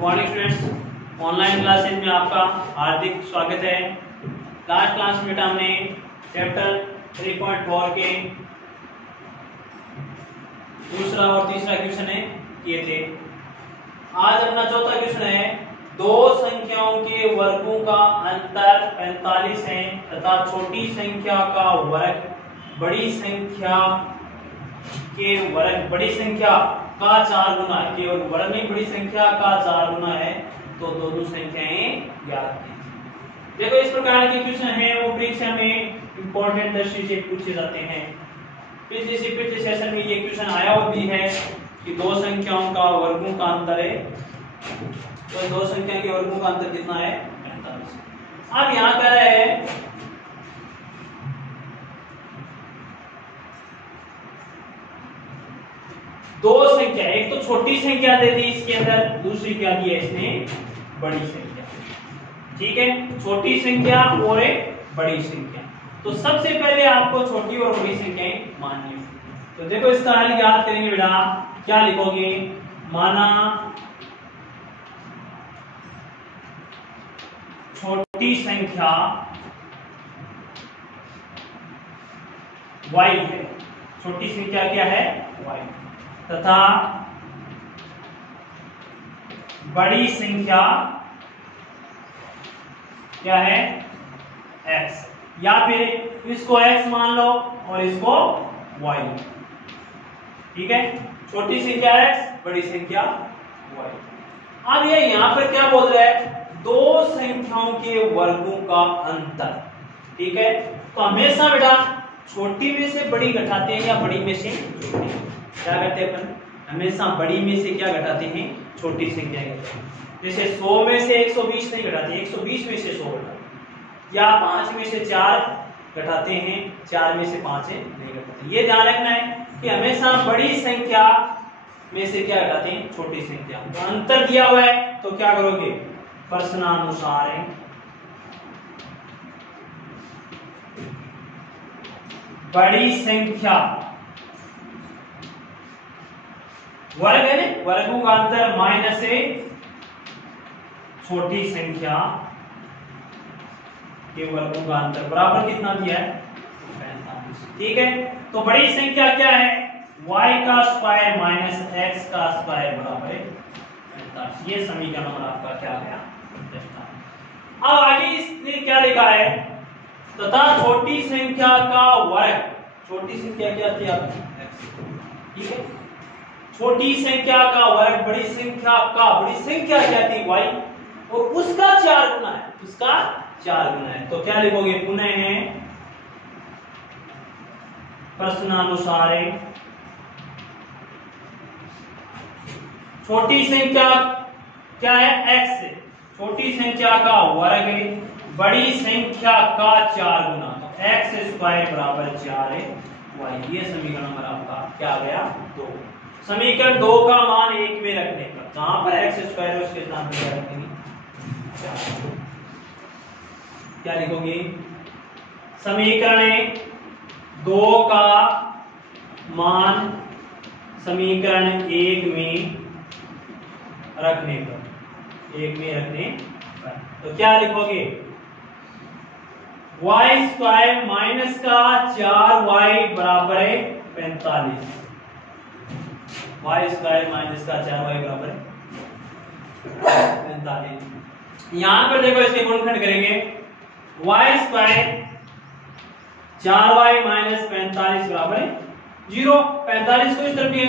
Good morning students, online classes में आपका हार्दिक स्वागत है। लास्ट क्लास में हमने चैप्टर 3.4 के दूसरा और तीसरा क्वेश्चन किए थे। आज अपना चौथा क्वेश्चन है, दो संख्याओं के वर्गों का अंतर 45 है तथा छोटी संख्या का वर्ग बड़ी संख्या के वर्ग बड़ी संख्या का 4 गुना है। केवल वर्ग नहीं, बड़ी संख्या का 4 गुना है, तो दोनों संख्याएं ज्ञात कीजिए। देखो इस प्रकार के क्वेश्चन है वो परीक्षा में इंपॉर्टेंट दृष्टि से पूछे जाते हैं। पिछले सेशन में ये क्वेश्चन आया हुआ भी है कि दो संख्याओं का वर्गों का अंतर है, तो दो संख्या के वर्गों का अंतर कितना है 45। अब यहाँ कह रहे हैं दो संख्या, एक तो छोटी संख्या दे दी इसके अंदर, दूसरी क्या दी है इसने बड़ी संख्या। ठीक है, छोटी संख्या और एक बड़ी संख्या। तो सबसे पहले आपको छोटी और बड़ी संख्याएं माननी है। तो देखो इसका हल याद करेंगे बेटा, क्या लिखोगे, माना छोटी संख्या y है, छोटी संख्या क्या है y, तथा बड़ी संख्या क्या है x, या फिर इसको x मान लो और इसको y। ठीक है, छोटी संख्या x, बड़ी संख्या y। अब ये यहां पर क्या बोल रहा है, दो संख्याओं के वर्गों का अंतर। ठीक है, तो हमेशा बेटा छोटी में से बड़ी घटाते हैं या बड़ी में से छोटी, क्या करते हैं अपन, हमेशा बड़ी में से क्या घटाते हैं, छोटी संख्या घटाते हैं। जैसे 100 में से 120 नहीं घटाते, 120 में से 100 घटाते, या 5 में से 4 घटाते हैं, 4 में से 5 नहीं घटाते। ये ध्यान रखना है कि हमेशा बड़ी संख्या में से क्या घटाते हैं, छोटी संख्या। तो अंतर दिया हुआ है तो क्या करोगे, प्रश्नानुसार है बड़ी संख्या वर्ग है ना, वर्गों का अंतर माइनस है छोटी संख्या के वर्गों का अंतर बराबर कितना दिया है 45। ठीक है, तो बड़ी संख्या क्या है, y का स्क्वायर माइनस x का स्क्वायर बराबर है 45। ये समीकरण नंबर आपका क्या गया। अब आगे इसने क्या लिखा है, तथा छोटी संख्या का वर्ग, छोटी संख्या क्या थी आपकी x। ठीक है, छोटी संख्या का वर्ग बड़ी संख्या का, बड़ी संख्या क्या थी y, और उसका 4 गुना है, उसका 4 गुना है। तो क्या लिखोगे, पुनः है प्रश्नानुसार छोटी संख्या क्या है x, छोटी संख्या का वर्ग है बड़ी संख्या का 4 गुना, तो x स्क्वायर बराबर 4 है y। ये समीकरण नंबर आपका क्या गया 2। समीकरण 2 का मान 1 में रखने पर, कहां पर x स्क्वायर है उसके स्थान पर रखेंगे 4। क्या लिखोगे, समीकरण 2 का मान समीकरण 1 में रखने पर, 1 में रखने पर, तो क्या लिखोगे, y स्क्वायर माइनस का 4y बराबर है 45। y स्क्वायर माइनस का 4y बराबर 45। यहां पर देखो इसके गुणनखंड करेंगे, y स्क्वायर 4y माइनस 45 बराबर 0। 45 को इस तरफ है।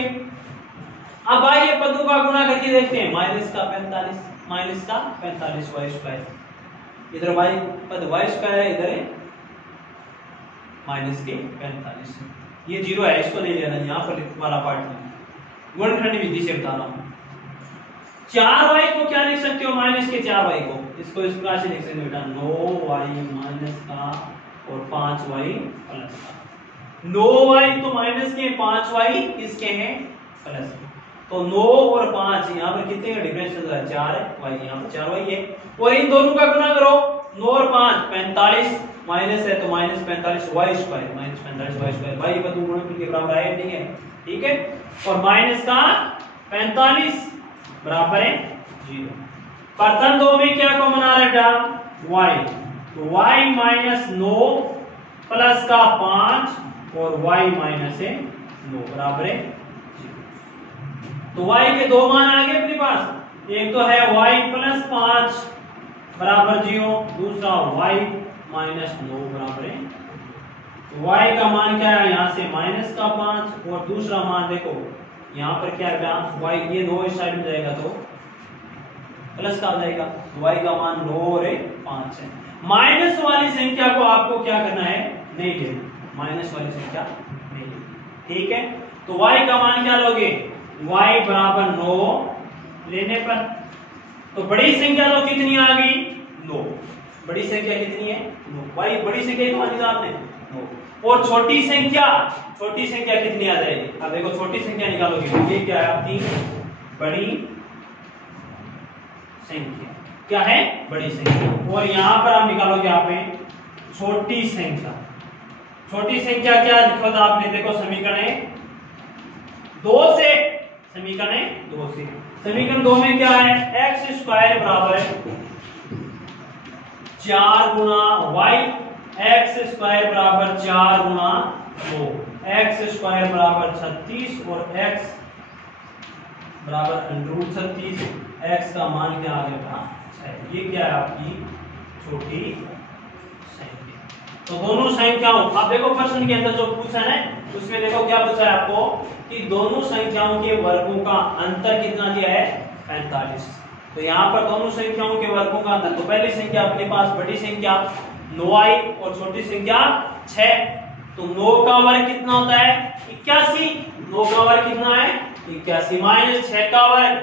अब आइए पदों का गुणा करके देखते हैं, माइनस का 45 y स्क्वायर, इधर y पद y स्क्वायर है, इधर है माइनस के 45। ये 0 है, इसको नहीं लेना, यहाँ पर वाला पार्ट नहीं। गुणनखंड विधि से बता रहा हूं, 4y को क्या लिख सकते हो, माइनस के 4y को, इसको इस प्रकार से लिख सकते हो बेटा, 9y माइनस का और 5y प्लस का। 9y तो माइनस के, 5y किसके हैं प्लस के। तो 9 और 5 यहाँ पर कितने का डिफरेंस चल रहा है, 4y, यहाँ पर 4y है, और इन दोनों का गुणा करो, 9 और 5 45 माइनस है तो minus 45 y square, minus 45 y square, भाई बदू गुणनफल के बराबर आया नहीं है। ठीक है, और माइनस का 45 बराबर है 0। प्रथम दो में क्या कॉमन आ रहा है? y, तो y माइनस 9 प्लस का 5 और y माइनस 9 बराबर है 0। तो y के दो मान आ गए अपने पास, एक तो है y प्लस 5 बराबर 0, दूसरा y माइनस 9 बराबर है। तो y का मान क्या है यहाँ से माइनस का 5 और दूसरा मान देखो यहाँ पर क्या है y, ये 9 इस साइड में जाएगा तो प्लस का आ जाएगा, y का मान 9 और 5 है। माइनस वाली संख्या को आपको क्या करना है? नहीं लेना, माइनस वाली संख्या नहीं लेनी, ठीक है। तो y का मान क्या लोगे? y बराबर 9 लेने पर तो बड़ी संख्या तो कितनी आ गई? 9। बड़ी संख्या कितनी है? 9। y बड़ी संख्या कितनी मानी आपने? 9। और छोटी संख्या कितनी आ जाएगी? अब देखो छोटी संख्या निकालोगे, ये क्या है आपकी बड़ी संख्या, क्या है? बड़ी संख्या। और यहां पर आप निकालोगे यहाँ पे छोटी संख्या। छोटी संख्या क्या लिखा था आपने? देखो समीकरण 2 से, समीकरण 2 से, समीकरण 2 में क्या है? एक्स स्क्वायर बराबर 4 गुना वाई, एक्स स्क्वायर बराबर 4 गुना 2, एक्स स्क्वायर बराबर 36 और एक्स बराबर √36, एक्स का मान क्या आ गया? 6। ये क्या है आपकी छोटी संख्या। तो दोनों संख्याओं, आप देखो प्रश्न के अंदर जो पूछा है उसमें देखो क्या पूछा है आपको कि दोनों संख्याओं के वर्गों का अंतर कितना दिया है? 45। तो यहाँ पर दोनों संख्याओं के वर्गों का अंतर, तो पहली संख्या अपने पास बड़ी संख्या 9i और छोटी संख्या 6, तो 9 का वर्ग कितना होता है? 81। 9 का वर्ग कितना है? 81 माइनस 6 का वर्ग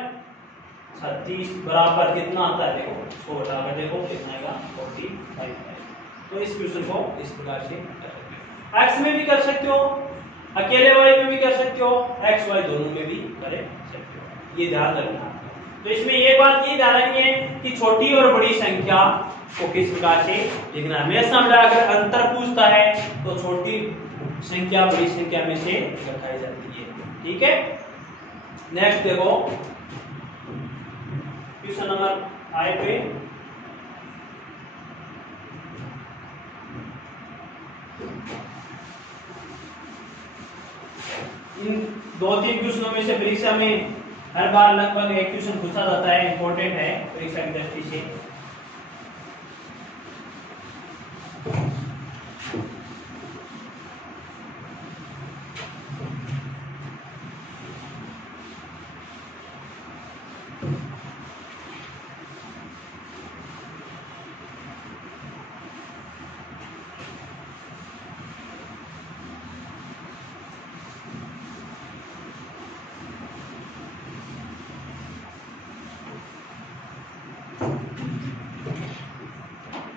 36 बराबर कितना आता है? देखो छोटा कर, देखो कितना आएगा? 45। तो इस क्वेश्चन को इस प्रकार से कर सकते हो। x में भी कर सकते हो, अकेले वाले में भी कर सकते हो, x y दोनों में भी कर सकते हो, ये ध्यान रखना। तो इसमें ये बात ये ध्यान रखनी है कि छोटी और बड़ी संख्या को किस प्रकार से लिखना है। हमेशा अगर अंतर पूछता है तो छोटी संख्या बड़ी संख्या में से घटाई जाती है, ठीक है। नेक्स्ट देखो क्वेश्चन नंबर 5 पे इन 2-3 क्वेश्चनों में से परीक्षा में हर बार लगभग एक क्वेश्चन पूछा जाता है, इंपॉर्टेंट है परीक्षा की दृष्टि से।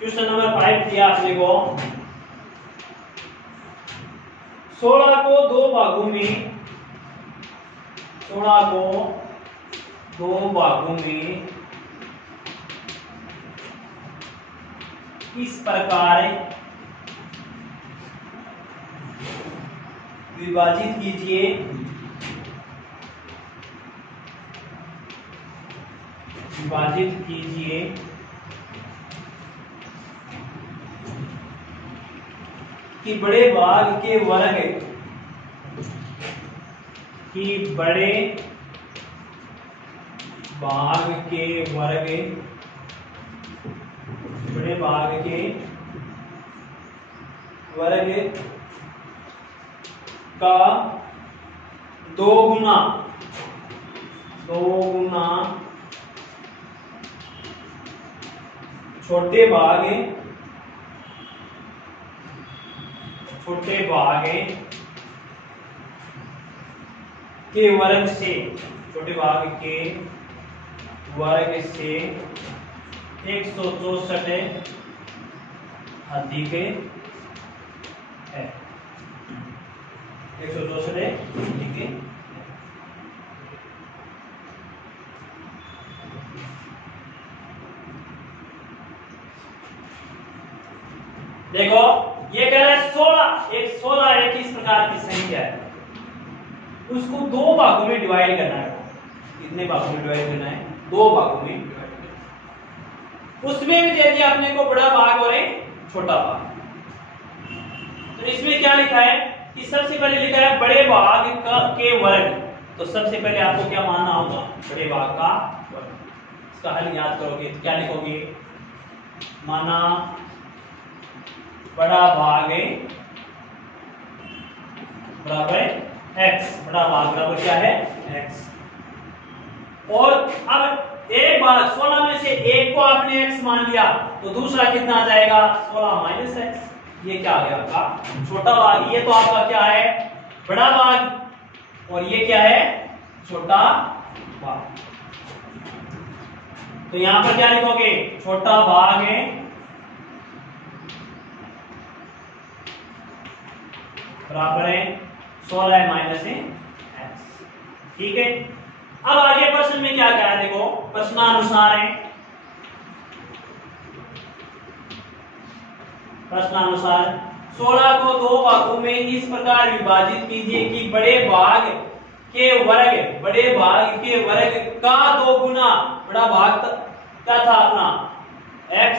क्वेश्चन नंबर 5 दिया आपने को 16 को 2 भागों में, 16 को 2 भागों में इस प्रकार विभाजित कीजिए कि बड़े भाग के वर्ग का 2 गुना छोटे भाग के वर्ग से, छोटे भाग के वर्ग से 164 अधिक है, 164 अधिक है। देखो ये कह रहा है 16 एक इस प्रकार की संख्या है, उसको 2 भागों में डिवाइड करना है। कितने भागों में डिवाइड करना है? दो भागों में विभाजित करें। उसमें भी दे दिया अपने को बड़ा भाग और एक छोटा भाग। तो इसमें क्या लिखा है कि सबसे पहले लिखा है बड़े भाग के वर्ग। तो सबसे पहले आपको क्या मानना होगा, बड़े भाग का वर्ग। इसका हल याद करोगे तो क्या लिखोगे, माना बड़ा भाग बराबर x, बड़ा भाग बराबर क्या है x। और अब एक बार 16 में से एक को आपने x मान लिया तो दूसरा कितना आ जाएगा 16 माइनस x। ये क्या आ गया आपका छोटा भाग। ये तो आपका क्या है बड़ा भाग और ये क्या है छोटा भाग। तो यहां पर क्या लिखोगे, छोटा भाग है बराबर है 16 माइनस x। ठीक है, अब आगे प्रश्न में क्या कहा है, देखो प्रश्नानुसार है। प्रश्नानुसार 16 को दो भागों में इस प्रकार विभाजित कीजिए कि बड़े भाग के वर्ग का 2 गुना बड़ा भाग क्या था अपना x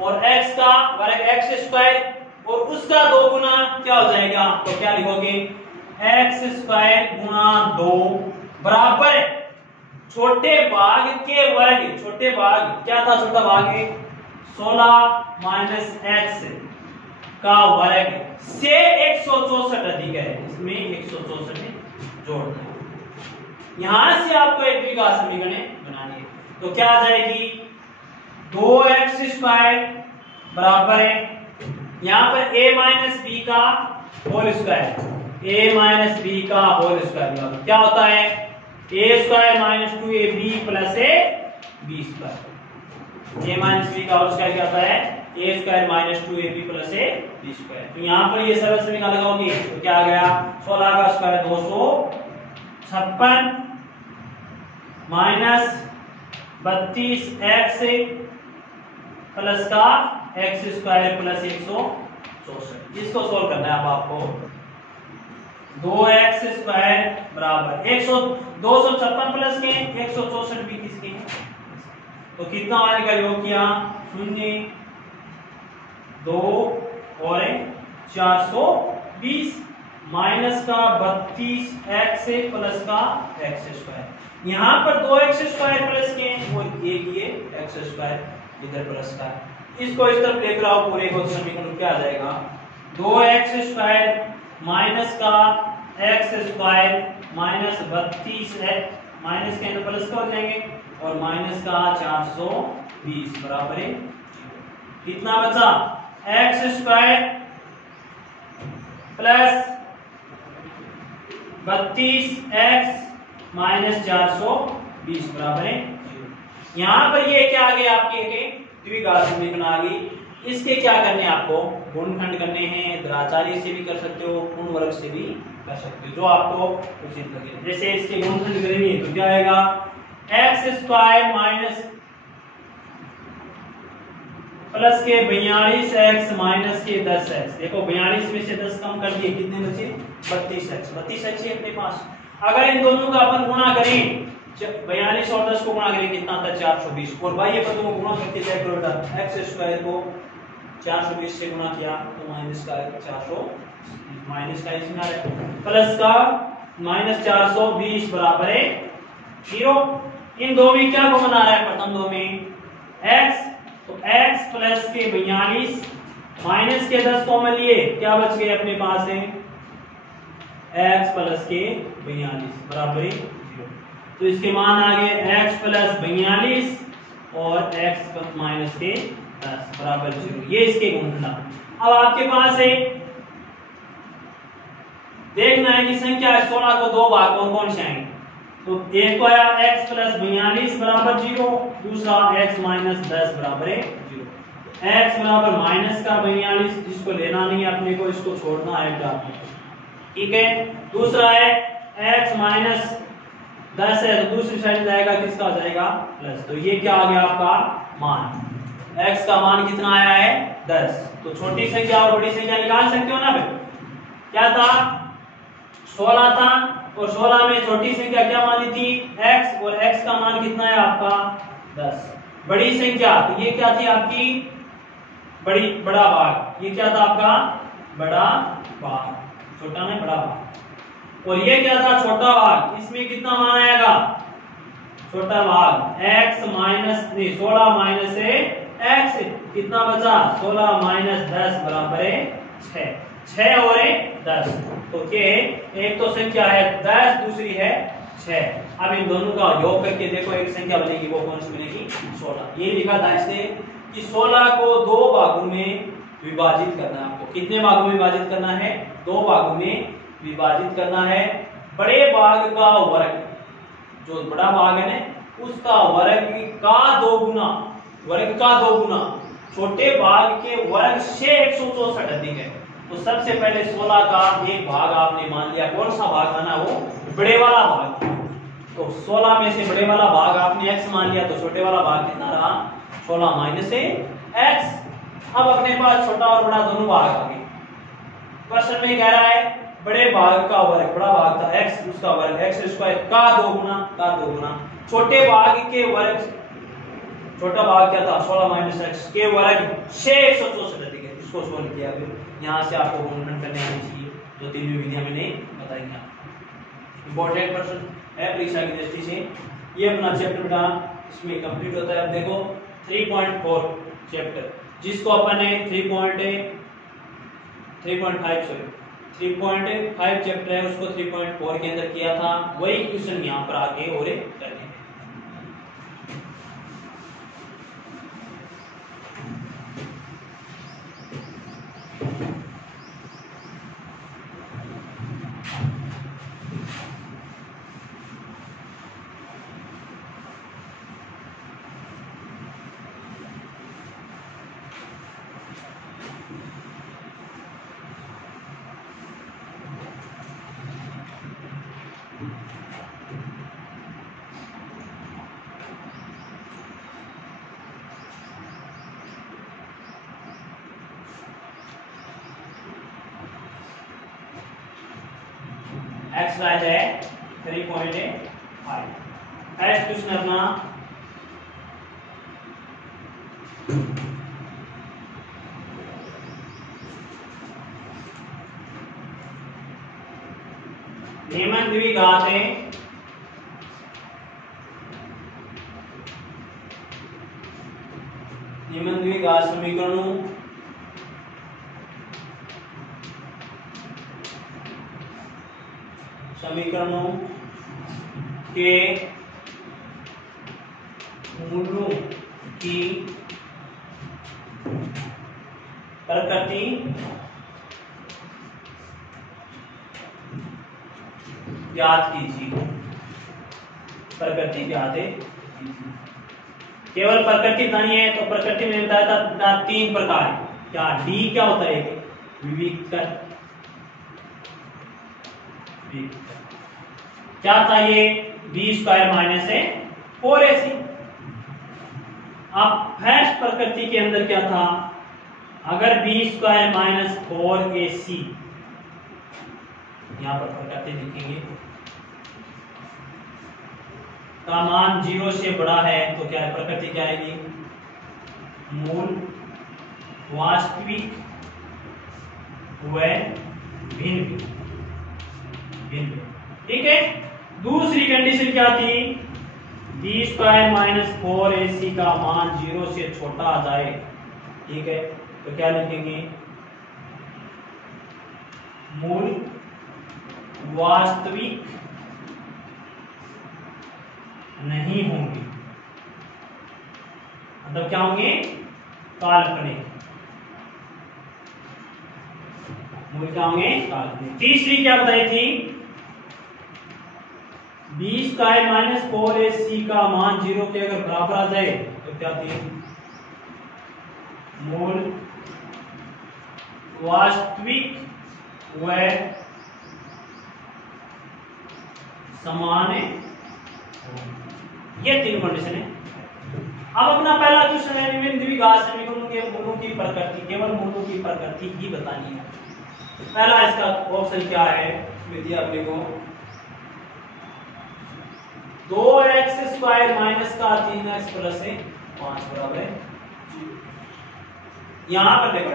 और x का वर्ग x स्क्वायर और उसका 2 गुना क्या हो जाएगा। तो क्या लिखोगे x स्क्वायर गुना 2 बराबर छोटे भाग के वर्ग। छोटे भाग क्या था, छोटा भाग 16 माइनस x का वर्ग से 164 अधिक है, इसमें 164 जोड़ना है। यहां से आपको एक द्विघात समीकरण बनानी है। तो क्या आ जाएगी 2x स्क्वायर बराबर है यहां पर a माइनस बी का whole square, a minus B का होल स्क्वायर क्या होता है a square minus 2ab plus a b square. a minus B का होल स्क्वायर क्या होता है a square minus 2ab plus a b square. तो यहां पर ये सरल समीकरण लगाओगे तो क्या आ गया 16 का स्क्वायर 256 माइनस 32x प्लस का x स्क्वायर प्लस 164। इसको सोल्व करना है अब आपको। 2x स्क्वायर बराबर 256 प्लस के 164 भी किसके हैं, तो कितना आने का योग किया 0 2 और 420 माइनस का 32x प्लस का x स्क्वायर। यहां पर 2x स्क्वायर प्लस के और ये x स्क्वायर इधर प्लस का। इसको इस तरफ लेकर आओ पूरे को, समीकरण क्या आ जाएगा 2x स्क्वायर माइनस का x square minus 32x minus के अंदर प्लस का हो जाएंगे और माइनस का 420 बराबर है कितना बचा x square plus 32x minus 420 बराबर है। यहां पर ये क्या आ गया आपके द्विघात समीकरण आ गई। इसके क्या करने आपको गुणनखंड करने हैं, द्विघाचार्य से भी कर सकते हो, पूर्ण वर्ग से भी कर सकते हो, जो आपको उचित लगे। जैसे इसके गुणनखंड करेंगे तो क्या आएगा x स्क्वायर माइनस प्लस के 42x माइनस के 10x। देखो 42 में से 10 कम कर दिए कितने बचे 32x है अपने पास। अगर इन दोनों का अपन गुणा करें 42 और 10 को गुणा करें कितना आता है 420 और बाह्य पदों को गुणा करके चेक करो x स्क्वायर को 420 से गुणा किया तो माइनस का 400 माइनस का इसमें आ रहा है प्लस का माइनस 420 बराबर है 0। इन दो में क्या कॉमन आ रहा है, प्रथम दो में x, तो x प्लस के 42 माइनस के 10 कॉमन लिए क्या बच गए अपने पास है x प्लस के 42 बराबर है 0। तो इसके मान आ गए x प्लस 42 और x माइनस के 10 बराबर 0। ये इसके गुणनखंड। अब आपके पास है देखना है कि संख्या 16 को दो भाग कौन कौन से आएंगे। तो एक को आया x प्लस 42 बराबर 0, दूसरा x माइनस 10 बराबर है 0। x बराबर माइनस का 42 जिसको लेना नहीं है अपने को, इसको छोड़ना है आपने, ठीक है। दूसरा है x माइनस 10 है तो दूसरी साइड जाएगा किसका हो जाएगा प्लस। तो ये क्या आ गया आपका मान, x का मान कितना आया है 10। तो छोटी संख्या और बड़ी संख्या निकाल सकते हो ना। फिर क्या था 16 था और 16 में छोटी संख्या क्या मानी थी x, और x का मान कितना है आपका 10। बड़ी संख्या तो ये क्या थी आपकी बड़ा भाग, ये क्या था आपका बड़ा भाग, छोटा नहीं बड़ा भाग। और ये क्या था छोटा भाग, इसमें कितना मान आएगा छोटा भाग x माइनस 16 माइनस से x कितना बचा 16 माइनस 10 बराबर है 6 और 10। तो ये एक तो संख्या है 10, दूसरी है 6। अब इन दोनों का योग करके देखो एक संख्या बनेगी, वो कौन सी बनेगी 16। ये लिखा था इसने कि 16 को 2 भागों में विभाजित करना है। आपको कितने भागों में विभाजित करना है 2 भागों में विभाजित करना है। बड़े भाग का वर्ग, जो बड़ा भाग है ना उसका वर्ग का 2 गुना, वर्ग का 2 गुना छोटे भाग के वर्ग से 164 अधिक है। तो सबसे पहले 16 का एक भाग आपने मान लिया, कौन सा भाग माना वो बड़े वाला भाग। तो 16 में से बड़े वाला भाग आपने x मान लिया, तो छोटे वाला भाग कितना रहा 16 माइनस से x। अब अपने पास छोटा और बड़ा दोनों भाग आ गए। क्वेश्चन में कह रहा है बड़े भाग का वर्ग, बड़ा भाग था x, उसका वर्ग x स्क्वायर का 2 गुना छोटे भाग के वर्ग, छोटा भाग क्या था 16 माइनस x के वर्ग से 164 अधिक है। इसको सोल्व किया गया। यहाँ से आपको गुणन करने आनी चाहिए, जो तीनों विधियां मैंने बताई हैं। इंपॉर्टेंट प्रश्न है परीक्षा की दृष्टि से। ये अपना चैप्टर बेटा इसमें कंप्लीट होता है। अब देखो 3.4 चैप्टर, जिसको अपन ने 3.5 चैप्टर है उसको 3.4 के अंदर किया था, वही क्वेश्चन यहाँ पर आके और करने हैं। एक्सरसाइज है 3.5। नेक्स्ट क्वेश्चन अपना नियमन द्विघात है नियमन द्विघात समीकरणों के मूलों की प्रकृति ज्ञात कीजिए। प्रकृति ज्ञात है, केवल प्रकृति नहीं है तो प्रकृति में बताया था 3 प्रकार। क्या डी क्या होता है विविक्त, क्या था ये बी स्क्वायर माइनस 4ac। अब फर्स्ट प्रकृति के अंदर क्या था, अगर बी स्क्वायर माइनस 4ac, यहां पर प्रकृति लिखेंगे का मान 0 से बड़ा है तो क्या है प्रकृति क्या आएगी मूल वास्तविक व भिन्न। ठीक है। दूसरी कंडीशन क्या थी, बी स्क्वायर माइनस 4ac का मान 0 से छोटा आ जाए। ठीक है, तो क्या लिखेंगे मूल वास्तविक नहीं होंगे, मतलब क्या होंगे काल्पनिक। मूल क्या होंगे काल्पनिक। तीसरी क्या बताई थी, बी स्क्वायर माइनस 4ac का मान 0 के अगर बराबर आ जाए तो क्या थी मूल वास्तविक व समान। ये 3 कंडीशन है। अब अपना पहला क्वेश्चन है निम्न द्विघात समीकरणों के मूलों की प्रकृति, केवल मूलों की प्रकृति ही बतानी है। पहला इसका ऑप्शन क्या है, दिया अपने को 2x² माइनस का 3x प्लस 5 बराबर है 0। यहां पर देखो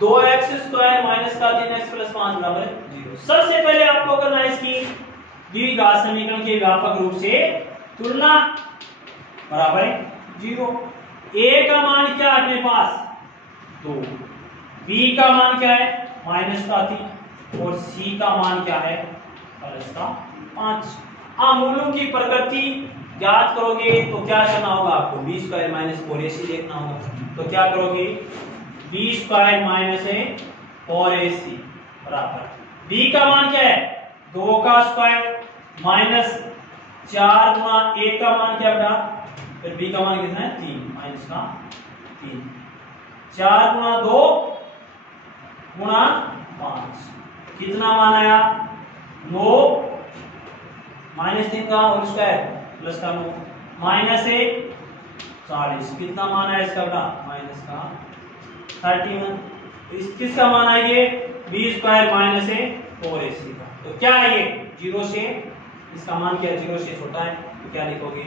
2x² माइनस का 3x प्लस 5 बराबर है 0। सबसे पहले आपको करना है इसकी द्विघात समीकरण के व्यापक रूप से तुलना बराबर है 0। a का मान क्या है अपने पास 2, b का मान क्या है माइनस का 3 और c का मान क्या है प्लस का 5। अब मूलों की प्रकृति ज्ञात करोगे तो क्या करना होगा आपको b² माइनस 4ac देखना होगा। तो क्या करोगे b² माइनस 4ac बराबर b का मान क्या है 2 का स्क्वायर माइनस 4 गुना 1 का मान क्या बेटा फिर b का मान कितना है 3 माइनस का 3 4 गुना 2 गुना 5 कितना मान आया 9 माइनस 3 का होल स्क्वायर प्लस का 9 माइनस 40 कितना मान है इसका बेटा माइनस का 31। इस किसका मान है ये b² माइनस 4ac का। तो क्या है ये 0 से इसका मान क्या 0 से छोटा है तो क्या लिखोगे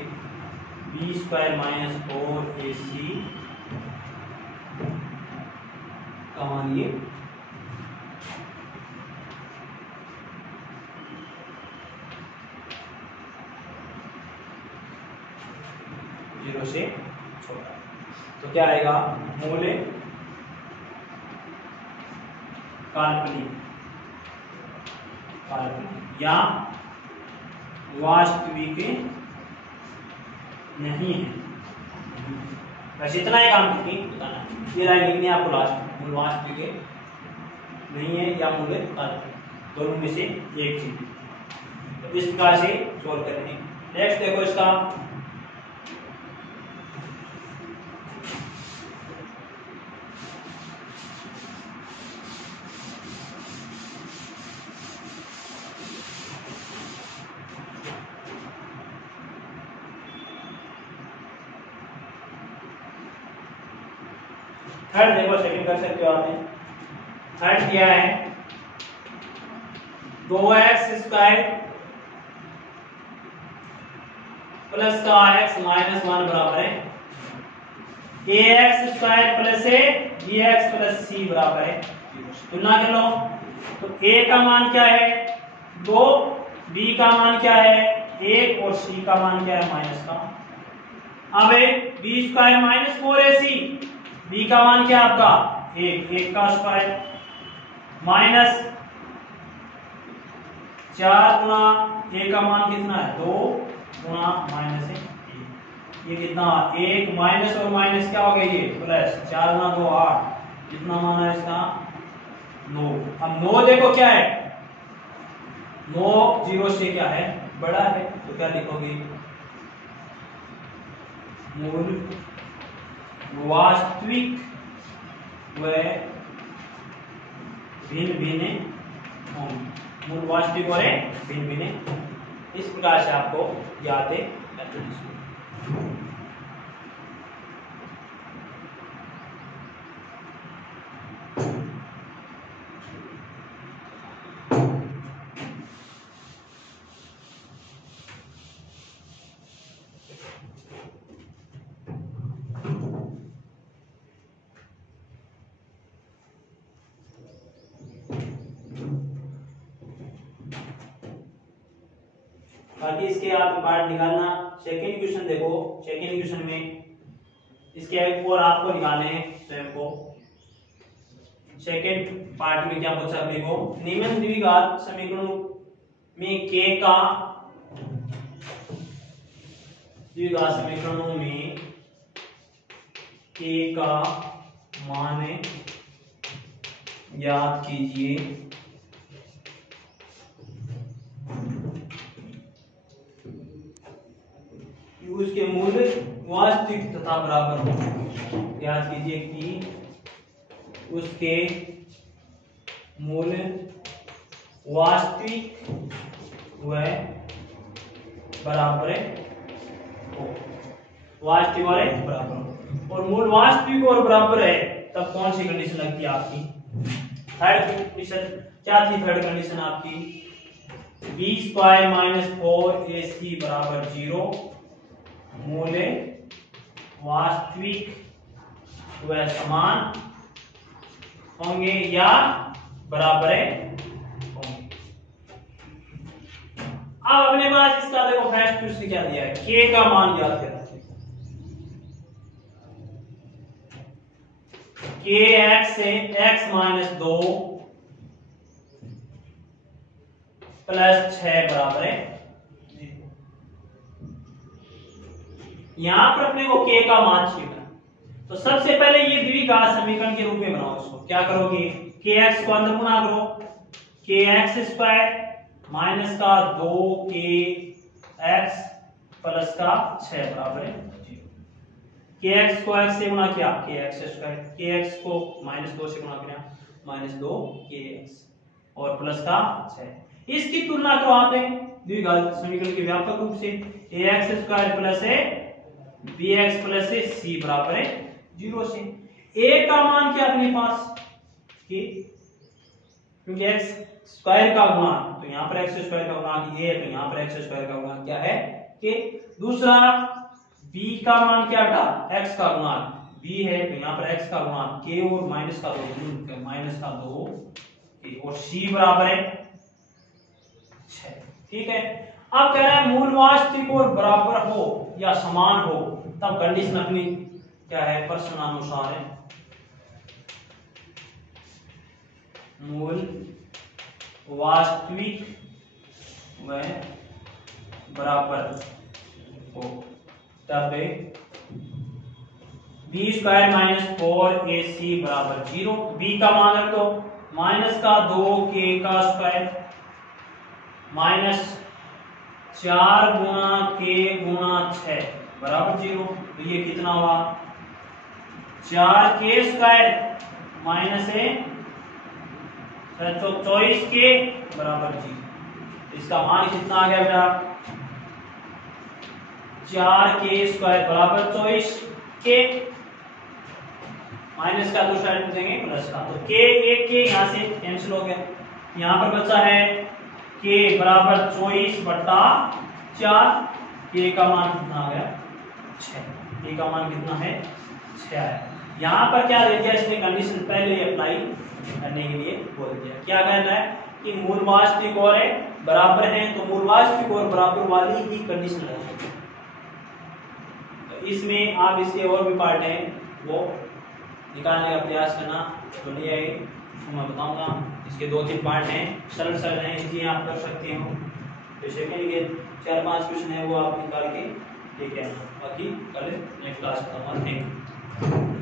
b² माइनस 4ac का मान ये 0 से छोटा। तो क्या आएगा मूल काल्पनिक या वास्तविक नहीं है। बस इतना ही काम बताना ये लाइन लिखनी है आपको लास्ट मूल वास्तविक नहीं है या मूल काल्पनिक दोनों में से एक चीज। तो इस प्रकार से सोल्व करेंगे। नेक्स्ट देखो इसका थर्ड देखो सेकंड कर सकते हो आपने। थर्ड क्या है 2x² प्लस का x माइनस 1 बराबर है ax² plus bx plus c बराबर है। तुलना कर लो तो a का मान क्या है 2, b का मान क्या है 1 और c का मान क्या है माइनस का। अब b² माइनस 4ac b का मान क्या आपका 1 का स्क्वायर माइनस 4 गुना a का मान कितना है 2 गुना माइनस 1 ये कितना 1 माइनस और माइनस क्या हो गया ये प्लस 4 गुना 2 8 कितना मान है इसका 9। अब 9 देखो क्या है 9 0 से क्या है बड़ा है तो क्या लिखोगे मूल वास्तविक व भिन्न भिन्न होंगे। मूल वास्तविक और भिन्न भिन्न इस प्रकार से आपको याद है। बाकी इसके आप पार्ट निकालना। सेकेंड क्वेश्चन देखो सेकेंड क्वेश्चन में इसके और आपको निकालने हैं स्वयं को। सेकेंड पार्ट में क्या पूछा अपने को निम्न द्विघात समीकरणों में k का द्विघात समीकरणों में k का मान ज्ञात कीजिए उसके मूल वास्तविक तथा बराबर हो। याद कीजिए कि उसके मूल वास्तविक व बराबर हो। वास्तविक और बराबर हो और मूल वास्तविक और बराबर है तब कौन सी कंडीशन लगती है आपकी थर्ड कंडीशन। क्या थी थर्ड कंडीशन आपकी, बी स्क्वायर माइनस 4ac बराबर 0, मूल्य वास्तविक व समान होंगे या बराबर होंगे। अब अपने पास इसका देखो फर्स्ट उसने क्या दिया है, k का मान याद करना, k x से x माइनस 2 प्लस 6 बराबर है। यहां पर अपने को k का मान चाहिए, तो सबसे पहले ये द्विघात समीकरण के रूप में बनाओ इसको। क्या करोगे, kx को अंदर गुणा करो, kx स्क्वायर माइनस का 2kx प्लस का 6 बराबर है 0। kx को x से गुणा किया kx स्क्वायर, kx को माइनस 2 से गुणा किया माइनस 2kx और प्लस का 6। इसकी तुलना करो आप द्विघात समीकरण के व्यापक रूप से, ax स्क्वायर प्लस है bx प्लस है c बराबर है 0 से। a का मान क्या अपने पास k, क्योंकि x स्क्वायर का गुणा, तो यहाँ पर x स्क्वायर का गुणा a है, तो यहाँ पर x स्क्वायर का गुणा क्या है k। दूसरा b का मान क्या था, x का गुणा b है, तो यहाँ पर x का गुणा k और माइनस का 2 माइनस का 2 k और c बराबर है 6। ठीक है, अब कह रहा है मूल वास्तविक और बराबर हो या समान हो, तब कंडीशन अपनी क्या है, प्रश्नानुसार है। मूल वास्तविक व बराबर हो तब बी स्क्वायर माइनस 4ac बराबर 0, बी का मान रख दो माइनस का 2k का स्क्वायर माइनस 4 गुणा k गुणा 6 बराबर 0। तो ये कितना हुआ, 4k स्क्वायर माइनस है 24k बराबर 0। इसका मान कितना आ गया बेटा, 4k स्क्वायर बराबर 24k माइनस का दूसरा साइड देंगे प्लस का, तो k एक के यहां से कैंसिल हो गया। यहां पर बचा है k बराबर 24 बटा 4, k का मान कितना आ गया 6, k का मान कितना है 6 है। यहां पर क्या दे दिया इसने, कंडीशन पहले अप्लाई करने के लिए बोल दिया। क्या कहना है कि मूल वास्तविक और बराबर है, तो मूल वास्तविक और बराबर वाली ही कंडीशन रहेगी। तो इसमें आप इसके और भी पार्ट हैं वो निकालने का प्रयास करना, तो नहीं आएगी तो मैं बताऊंगा। इसके 2-3 पार्ट हैं, सरल सरल हैं, इसलिए आप कर सकते हो। तो सेकंड के 4-5 क्वेश्चन है वो आप निकाल के लेके आना, बाकी कल नेक्स्ट क्लास खत्म। Thank you.